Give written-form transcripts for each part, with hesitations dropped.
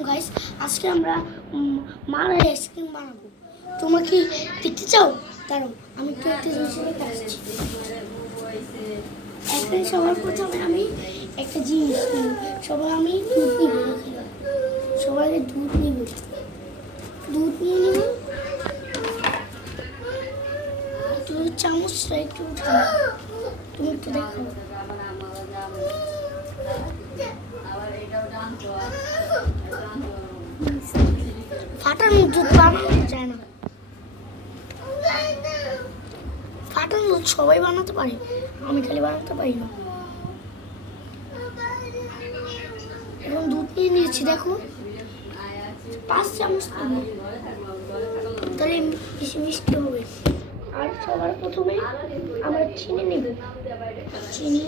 আলাইকুম গাইস। আজকে আমরা মার আইসক্রিম বানাবো। তোমরা কি দেখতে চাও? দাঁড়াও, আমি একটু একটা জিনিস রেখে আসছি। এখন সবার প্রথমে আমি একটা জিনিস নিব। আমি দুধ নিব। সবাই দুধ নিব। দুধ নিয়ে নিব। দুধের চামচটা একটু উঠানো। তুমি একটু দেখো। ফাটানো দুধ বানানো যায় না। ফাটানো দুধ সবাই বানাতে পারে, আমি খালি বানাতে পারি না। এখন দুধ নিয়ে নিয়েছি, দেখো 5 চামচ নেব, তাহলে বেশি মিষ্টি হবে। আর সবার প্রথমে আমরা চিনি নেব। চিনি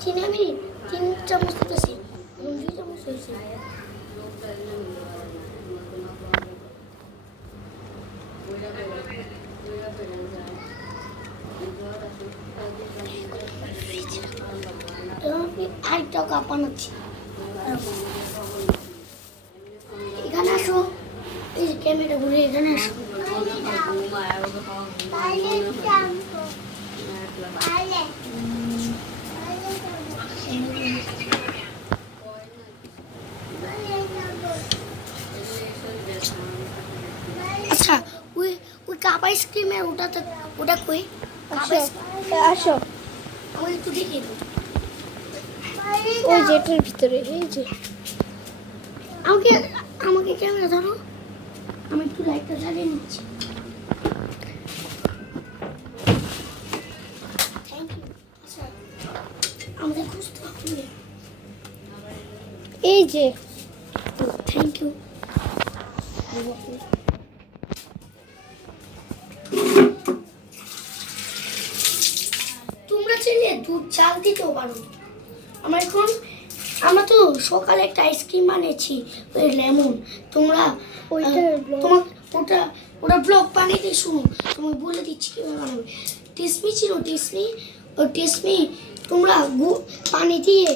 চিনি আমি 3 চামচ দিতেছি, 2 চামচ হয়েছে। আরেকটা কাপ বানাচ্ছি। এখানে আসো, এই যে ক্যামেরা ঘুরে এখানে আসো। আচ্ছা, ওই ওই কাপ আইসক্রিমের ওটা কই? আসো, আমি একটু দেখিয়ে দেবো। ওই জেটের ভিতরে, এই যে আমাকে আমাকে ক্যামেরা ধরো, আমি একটু লাইটটা জ্বালিয়ে নিচ্ছি। Thank you. আচ্ছা, আমাদের খুঁজতে হবে। এই যে থ্যাংক ইউ। তোমরা চাইলে দুধ চাল দিতেও পারো। আমরা তো সকালে একটা আইসক্রিম বানিয়েছি, ওই লেমন। তোমরা তোমার ওটা ব্লগ বানিয়ে শুনো, তোমাকে বলে দিচ্ছি কীভাবে বানাবে। টেসমি ছিল, টেসমি তোমরা পানি দিয়ে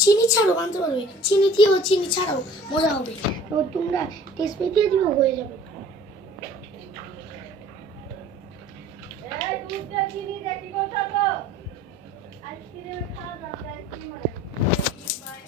চিনি ছাড়াও বানাতে পারবে। চিনি দিয়েও চিনি ছাড়াও মজা হবে। তো তোমরা টেসমি দিয়ে দিও, হয়ে যাবে।